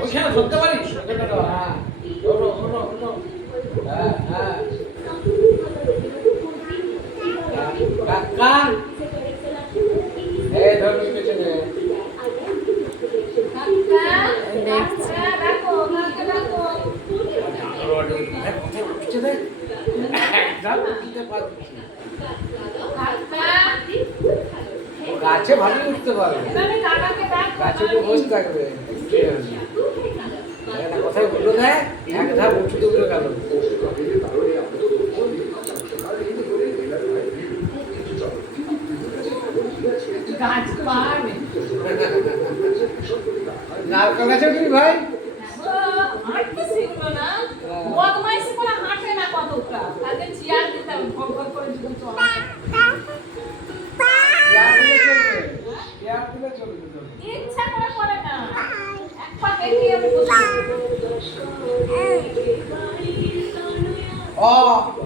ওইখানে ধরতে পারিস? হ্যাঁ, ধরো ধরো ধরো। হ্যাঁ হ্যাঁ। কাকা এই ধরবি পেছনে। গাছে ভালো উঠতে পারবে, গাছে তো বসে থাকবে। কোথায় বললো দেয় এক ধাপ উঠতে উঠে গেল। নারকেল গাছে উঠবি ভাই? ও